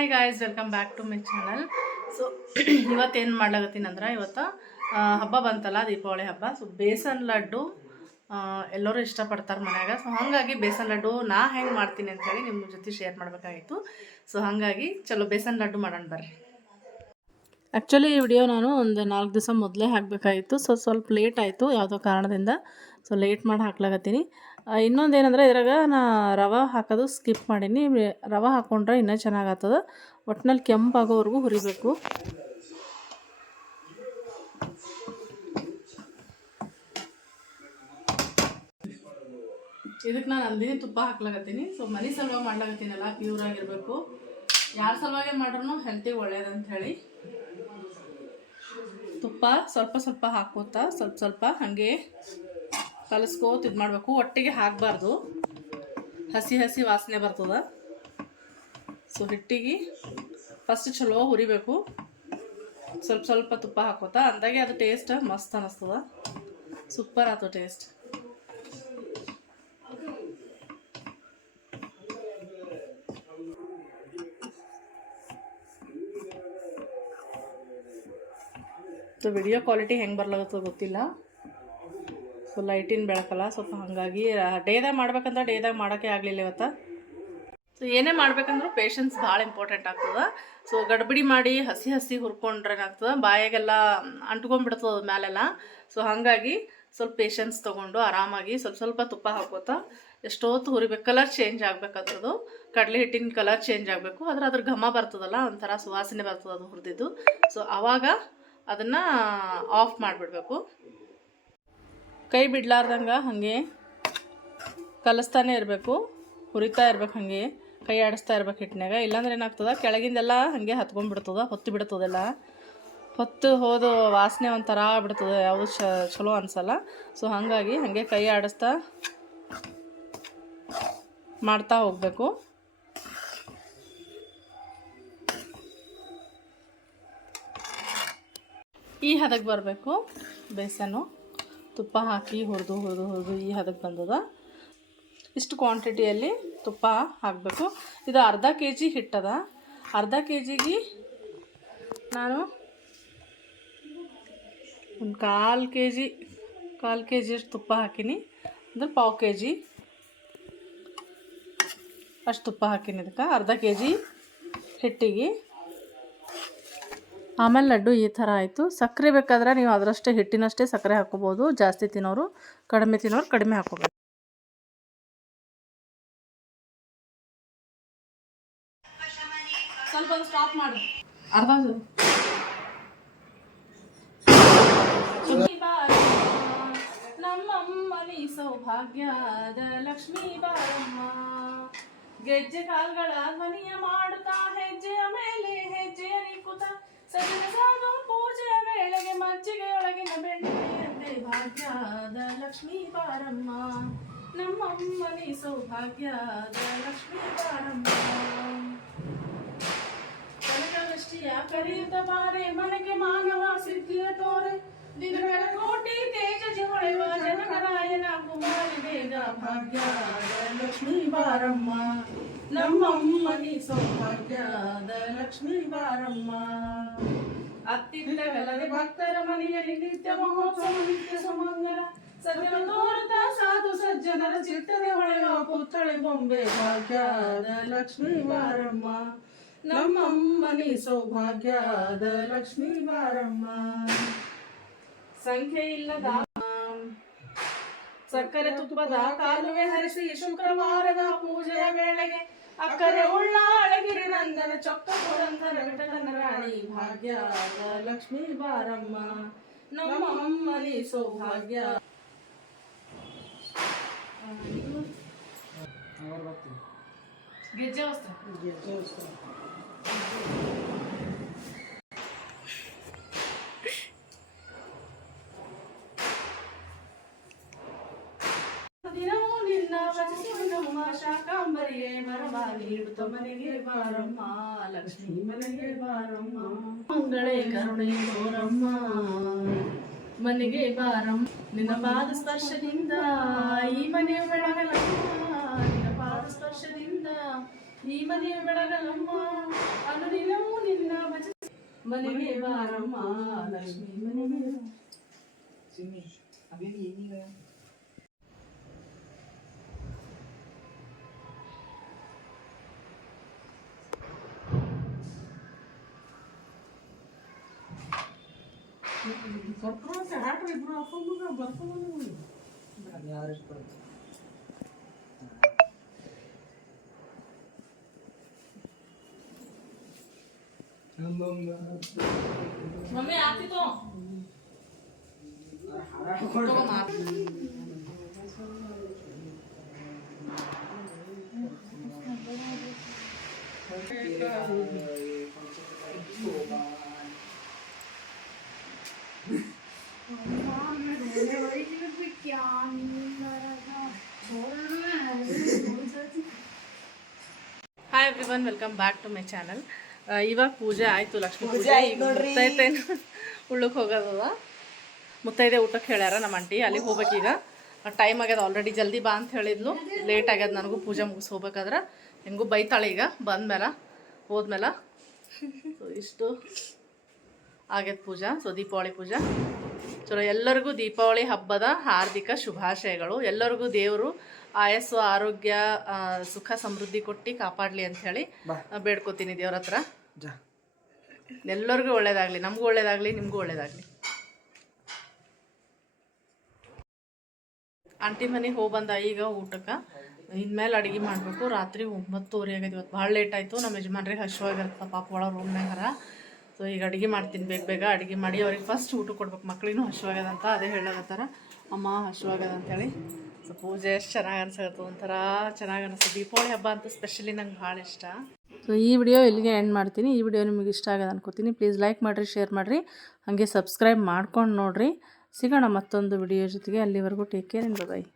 Hi guys welcome back to my channel so ಇವತ್ತೇನು ಮಾಡ್ಲಾಗತ್ತೀನಿ ಅಂದ್ರೆ ಇವತ್ತು ಹಬ್ಬ ಬಂತಲ್ಲ, ದೀಪಾವಳಿ ಹಬ್ಬ. ಸೊ ಬೇಸನ್ ಲಡ್ಡು ಎಲ್ಲರೂ ಇಷ್ಟಪಡ್ತಾರೆ ಮನ್ಯಾಗ. ಸೊ ಹಾಗಾಗಿ ಬೇಸನ್ ಲಡ್ಡು ನಾ ಹೆಂಗೆ ಮಾಡ್ತೀನಿ ಅಂತೇಳಿ ನಿಮ್ಮ ಜೊತೆ ಶೇರ್ ಮಾಡಬೇಕಾಗಿತ್ತು. ಸೊ ಹಾಗಾಗಿ ಚಲೋ ಬೇಸನ್ ಲಡ್ಡು ಮಾಡೋಣ ಬರ್ರಿ. ಆ್ಯಕ್ಚುಲಿ ಈ ವಿಡಿಯೋ ನಾನು ಒಂದು ನಾಲ್ಕು ದಿವಸ ಮೊದಲೇ ಹಾಕಬೇಕಾಗಿತ್ತು. ಸೊ ಸ್ವಲ್ಪ ಲೇಟ್ ಆಯಿತು ಯಾವುದೋ ಕಾರಣದಿಂದ. ಸೊ ಲೇಟ್ ಮಾಡಿ ಹಾಕ್ಲಾಗತ್ತೀನಿ ಇನ್ನೊಂದು ಏನಂದ್ರೆ ಇದ್ರಾಗ ನಾ ರವೆ ಹಾಕೋದು ಸ್ಕಿಪ್ ಮಾಡೀನಿ. ರವೆ ಹಾಕ್ಕೊಂಡ್ರೆ ಇನ್ನೂ ಚೆನ್ನಾಗಾಗ್ತದೆ. ಒಟ್ನಲ್ಲಿ ಕೆಂಪಾಗೋವರೆಗೂ ಹುರಿಬೇಕು. ಇದಕ್ಕೆ ನಾನು ಅಂದಿನಿ ತುಪ್ಪ ಹಾಕ್ಲಾಗತ್ತೀನಿ ಸೊ ಮನೆ ಸಲುವಾಗಿ ಮಾಡ್ಲಾಗತ್ತೀನಲ್ಲ ಪ್ಯೂರ್ ಆಗಿರಬೇಕು ಯಾರ ಸಲುವಾಗಿ ಮಾಡ್ರೂ ಹೆಲ್ತಿಗೆ ಒಳ್ಳೇದಂತ ಹೇಳಿ ತುಪ್ಪ ಸ್ವಲ್ಪ ಸ್ವಲ್ಪ ಹಾಕೋತಾ ಸ್ವಲ್ಪ ಸ್ವಲ್ಪ ಹಾಗೆ ಕಲಿಸ್ಕೋತ ಇದು ಮಾಡಬೇಕು. ಒಟ್ಟಿಗೆ ಹಾಕಬಾರ್ದು. ಹಸಿ ಹಸಿ ವಾಸನೆ ಬರ್ತದ. ಸೊ ಹಿಟ್ಟಿಗೆ ಫಸ್ಟ್ ಚಲೋ ಹುರಿಬೇಕು. ಸ್ವಲ್ಪ ಸ್ವಲ್ಪ ತುಪ್ಪ ಹಾಕೋತ. ಅಂದಾಗೆ ಅದು ಟೇಸ್ಟ್ ಮಸ್ತ್ ಅನ್ನಿಸ್ತದ ಸೂಪರ್ ಆಯ್ತು ಟೇಸ್ಟ್ ಸೊ ವಿಡಿಯೋ ಕ್ವಾಲಿಟಿ ಹೆಂಗೆ ಬರ್ಲಾಗತ್ತೋ ಗೊತ್ತಿಲ್ಲ. ಸೊ ಲೈಟಿನ ಬೆಳಕಲ್ಲ, ಸ್ವಲ್ಪ ಹಾಗಾಗಿ ಡೇದಾಗ ಮಾಡ್ಬೇಕಂದ್ರೆ ಡೇದಾಗ ಮಾಡೋಕ್ಕೆ ಆಗಲಿಲ್ಲ ಇವತ್ತು. ಸೊ ಏನೇ ಮಾಡ್ಬೇಕಂದ್ರೂ ಪೇಷನ್ಸ್ ಭಾಳ ಇಂಪಾರ್ಟೆಂಟ್ ಆಗ್ತದೆ. ಸೊ ಗಡ್ಬಿಡಿ ಮಾಡಿ, ಹಸಿ ಹಸಿ ಹುರ್ಕೊಂಡ್ರೆ ಏನಾಗ್ತದೆ, ಬಾಯಾಗೆಲ್ಲ ಅಂಟ್ಕೊಂಡ್ಬಿಡ್ತದೆ ಮ್ಯಾಲೆಲ್ಲ. ಸೊ ಹಾಗಾಗಿ ಸ್ವಲ್ಪ ಪೇಷನ್ಸ್ ತೊಗೊಂಡು ಆರಾಮಾಗಿ ಸ್ವಲ್ಪ ಸ್ವಲ್ಪ ತುಪ್ಪ ಹಾಕೋತ ಎಷ್ಟೊತ್ತು ಹುರಿಬೇಕು ಕಲರ್ ಚೇಂಜ್ ಆಗ್ಬೇಕು ಕಡಲೆ ಹಿಟ್ಟಿನ ಕಲರ್ ಚೇಂಜ್ ಆಗಬೇಕು. ಆದ್ರೆ ಅದ್ರ ಘಮ ಬರ್ತದಲ್ಲ, ಒಂಥರ ಸುವಾಸನೆ ಬರ್ತದೆ ಅದು ಹುರಿದಿದ್ದು. ಸೊ ಆವಾಗ ಅದನ್ನು ಆಫ್ ಮಾಡಿಬಿಡ್ಬೇಕು. ಕೈ ಬಿಡ್ಲಾರ್ದಂಗೆ ಹಾಗೆ ಕಲಿಸ್ತಾನೆ ಇರಬೇಕು, ಹುರಿತಾ ಇರ್ಬೇಕು ಹಾಗೆ, ಕೈ ಆಡಿಸ್ತಾ ಇರ್ಬೇಕು ಹಿಟ್ಟಿನಾಗ ಇಲ್ಲಾಂದ್ರೆ ಏನಾಗ್ತದೆ, ಕೆಳಗಿಂದೆಲ್ಲ ಹಾಗೆ ಹತ್ಕೊಂಡ್ಬಿಡ್ತದೆ, ಹೊತ್ತು ಬಿಡ್ತದೆಲ್ಲ. ಹೊತ್ತು ಹೋದ ವಾಸನೆ ಒಂಥರ ಬಿಡ್ತದೆ ಯಾವುದು ಚ, ಚಲೋ ಅನ್ಸಲ್ಲ. ಸೊ ಹಾಗಾಗಿ ಹಾಗೆ ಕೈ ಆಡಿಸ್ತಾ ಮಾಡ್ತಾ ಹೋಗಬೇಕು. ಈ ಹದಕ್ಕೆ ಬರಬೇಕು, ಬೇಸನ್ನು. ತುಪ್ಪ ಹಾಕಿ ಹುರಿದು ಹುರಿದು ಹುರಿದು ಈ ಹದಕ್ಕೆ ಬಂದದ. ಇಷ್ಟು ಕ್ವಾಂಟಿಟಿಯಲ್ಲಿ ತುಪ್ಪ ಹಾಕಬೇಕು. ಇದು ಅರ್ಧ ಕೆ ಜಿ ಹಿಟ್ಟದ. ಅರ್ಧ ಕೆ ಜಿಗೆ ನಾನು ಒಂದು ಕಾಲು ಕೆ ಜಿ ಕಾಲು ಕೆ ಜಿಯಷ್ಟು ತುಪ್ಪ ಹಾಕೀನಿ. ಅಂದ್ರೆ ಪಾವು ಕೆ ಜಿ ಅಷ್ಟು ತುಪ್ಪ ಹಾಕೀನಿ ಇದಕ್ಕೆ. ಅರ್ಧ ಕೆ ಜಿ ಹಿಟ್ಟಿಗೆ. ಆಮೇಲೆ ಲಡ್ಡು ಈ ಥರ ಆಯಿತು. ಸಕ್ಕರೆ ಬೇಕಾದ್ರೆ ನೀವು ಅದರಷ್ಟೇ ಹಿಟ್ಟಿನಷ್ಟೇ ಸಕ್ಕರೆ ಹಾಕ್ಕೋಬೋದು. ಜಾಸ್ತಿ ತಿನ್ನೋರು ಕಡಿಮೆ ತಿನ್ನೋರು ಕಡಿಮೆ ಹಾಕೋಬೇಕು ಸ್ವಲ್ಪ ಸ್ಟಾಪ್ ಮಾಡು. ಅರ್ಧ ನಮ್ಮಮ್ಮನಿ ಸೌಭಾಗ್ಯದ ಲಕ್ಷ್ಮೀ ಬಾರಮ್ಮ. ಗೆಜ್ಜೆ ಕಾಲ್ಗಳ ಧ್ವನಿಯ ಮಾಡುತ್ತಾ ಹೆಜ್ಜೆಯ ಮೇಲೆ ಹೆಜ್ಜೆಯ ನಿಕ್ಕುತ್ತ ಸಜನ ಸಾಧು ಪೂಜೆಯ ವೇಳೆಗೆ ಮಜ್ಜಿಗೆಯೊಳಗಿನ ಬೆಣ್ಣೆಯಂತೆ ಭಾಗ್ಯದ ಲಕ್ಷ್ಮೀ ಬಾರಮ್ಮ ನಮ್ಮಮ್ಮನಿ ಸೌಭಾಗ್ಯದ ಲಕ್ಷ್ಮೀ ಬಾರಮ್ಮ ಕನಕದೃಷ್ಟಿಯ ಕರೆಯುತ್ತ ಬಾರೆ ಮನಕ್ಕೆ ಮಾನವ ಸಿದ್ಧಿಯ ತೋರೆ ದಿನಗಳ ಕೋಟಿ ತೇಜ ಹೊಳೆವ ಜನಕರಾಯನ ಕುಮಾರಿ ಬೇಗ ಭಾಗ್ಯದ ಲಕ್ಷ್ಮೀ ಬಾರಮ್ಮ ನಮ್ಮಮ್ಮನಿ ಸೌಭಾಗ್ಯದ ಲಕ್ಷ್ಮೀ ಬಾರಮ್ಮ ಅತ್ತಿದ್ದವೆಲ್ಲದೆ ಭಕ್ತರ ಮನೆಯಲ್ಲಿ ನಿತ್ಯ ಮಹೋತ್ಸವ, ನಿತ್ಯ ಸದ್ಯ ತೋರುತ್ತ ಸಾಧು ಸಜ್ಜನರ ಚಿತ್ತದೆ ಹೊಳೆಯುವ ಪುತ್ಥಳಿ ಬೊಂಬೆ ಭಾಗ್ಯದ ಲಕ್ಷ್ಮೀ ವಾರಮ್ಮ ನಮ್ಮಮ್ಮನಿ ಸೌಭಾಗ್ಯದ ಲಕ್ಷ್ಮೀ ಬಾರಮ್ಮ. ಸಂಖ್ಯೆ ಇಲ್ಲದ ಸಕ್ಕರೆ ತುಪ್ಪದ ಕಾಲುವೆ ಹರಿಸಿ ಶುಕ್ರವಾರದ ಪೂಜೆಯ ವೇಳೆಗೆ अकरे उल्लाळगिरी नंदन चक्क पुरंदर विठलन राणी भाग्य लक्ष्मी बारम्मा नम अम्मली सौभाग्य. अगरबत्ती गिरजा वस्त्र गिरजा वस्त्र ಇಡುತ್ತ ಮನೆಗೆ ಬಾರಮ್ಮ, ಲಕ್ಷ್ಮೀ ಮನೆಗೆ ಬಾರಮ್ಮ. ಮಂಗಳೇ ಕರುಣೆ ತೋರಮ್ಮ ಮನೆಗೆ ಬಾರಮ್ಮ. ನಿನ್ನ ಪಾದ ಸ್ಪರ್ಶದಿಂದ ಈ ಮನೆ ಬೆಳಗಲಮ್ಮ, ನಿನ್ನ ಪಾದ ಸ್ಪರ್ಶದಿಂದ ಈ ಮನೆಯ ಬೆಳಗಲಮ್ಮ. ಅನುದಿನವೂ ನಿನ್ನ ಭಜ ಮನೆಗೆ ಬಾರಮ್ಮ, ಲಕ್ಷ್ಮಿ ಮನೆಗೆ. ಮಮ್ಮಿ ಆಗ್ತಿತ್ತು hi everyone welcome back to my channel ಇವಾಗ ಪೂಜೆ ಆಯಿತು ಲಕ್ಷ್ಮೀ ಪೂಜೆ ಈಗ ಮುತ್ತೈತೆ ಉಳ್ಳಕ್ಕೆ ಹೋಗೋದದ. ಮುತ್ತೈದೆ ಊಟಕ್ಕೆ ಹೇಳ್ಯಾರ ನಮ್ಮ ಅಂಟಿ ಅಲ್ಲಿಗೆ ಹೋಗ್ಬೇಕೀಗ ಟೈಮ್ ಆಗ್ಯದ ಆಲ್ರೆಡಿ ಜಲ್ದಿ ಬಾ ಅಂತ ಹೇಳಿದ್ಲು. ಲೇಟ್ ಆಗ್ಯದ ನನಗೂ ಪೂಜೆ ಮುಗಿಸ್ ಹೋಗ್ಬೇಕಾದ್ರೆ. ಹೆಂಗೂ ಬೈತಾಳೆ ಈಗ. ಬಂದ್ಮೇಲೆ ಹೋದ್ಮೇಲೆ. ಇಷ್ಟು. ಆಗ್ಯದ ಪೂಜಾ ಸೊ ದೀಪಾವಳಿ ಪೂಜಾ. ಚಲೋ ಎಲ್ಲರಿಗೂ ದೀಪಾವಳಿ ಹಬ್ಬದ ಹಾರ್ದಿಕ ಶುಭಾಶಯಗಳು. ಎಲ್ಲರಿಗೂ ದೇವರು ಆಯಸ್ಸು ಆರೋಗ್ಯ ಆ, ಸುಖ ಸಮೃದ್ಧಿ ಕೊಟ್ಟು ಕಾಪಾಡಲಿ ಅಂತ ಹೇಳಿ ಬೇಡ್ಕೋತೀನಿ ದೇವ್ರ ಹತ್ರ. ಎಲ್ಲರಿಗೂ ಒಳ್ಳೇದಾಗಲಿ. ನಮಗೂ ಒಳ್ಳೇದಾಗಲಿ ನಿಮಗೂ ಒಳ್ಳೇದಾಗಲಿ. ಆಂಟಿ ಮನೆಗೆ ಹೋಗಿ ಬಂದ ಈಗ ಊಟಕ್ಕೆ. ಇನ್ಮೇಲೆ ಅಡುಗೆ ಮಾಡಬೇಕು. ರಾತ್ರಿ ಒಂಬತ್ತುವರೆ ಆಗೈತೆ ಇವತ್ತು ಭಾಳ ಲೇಟ್ ಆಯಿತು. ನಮ್ಮ ಯಜಮಾನ್ರಿಗೆ ಹಶ್ವಾಗಿರುತ್ತೆ ಪಾಪ ಒಳ ರೂಮ್ನಾಗರ ಸೊ ಈಗ ಅಡುಗೆ ಮಾಡ್ತೀನಿ ಬೇಗ ಬೇಗ. ಅಡುಗೆ ಮಾಡಿ ಅವ್ರಿಗೆ ಫಸ್ಟ್ ಊಟ ಕೊಡ್ಬೇಕು. ಮಕ್ಳಿಗೂ ಹಶ್ವಾಗ್ಯದಂತ ಅದೇ ಹೇಳೋದಂತಾರ ಅಮ್ಮ ಹಶ್ವಾಗ್ಯದ ಅಂತೇಳಿ. ಸೊ ಪೂಜೆ ಎಷ್ಟು ಚೆನ್ನಾಗಿ ಅನ್ಸತ್ತೆ ಒಂಥರ ಚೆನ್ನಾಗಿ ಅನಿಸುತ್ತೆ. ದೀಪಾವಳಿ ಹಬ್ಬ ಅಂತ ಸ್ಪೆಷಲಿ ನಂಗೆ ಭಾಳ ಇಷ್ಟ. ಸೊ ಈ ವಿಡಿಯೋ ಇಲ್ಲಿಗೆ ಎಂಡ್ ಮಾಡ್ತೀನಿ. ಈ ವಿಡಿಯೋ ನಿಮಗೆ ಇಷ್ಟ ಆಗ್ಯದ ಅನ್ಕೋತೀನಿ. ಪ್ಲೀಸ್ ಲೈಕ್ ಮಾಡಿರಿ ಶೇರ್ ಮಾಡಿರಿ. ಹಾಗೆ ಸಬ್ಸ್ಕ್ರೈಬ್ ಮಾಡ್ಕೊಂಡು ನೋಡಿರಿ. ಸಿಗೋಣ ಮತ್ತೊಂದು ವಿಡಿಯೋ ಜೊತೆಗೆ. ಅಲ್ಲಿವರೆಗೂ ಟೇಕ್ ಕೇರ್ ಬಾಯ್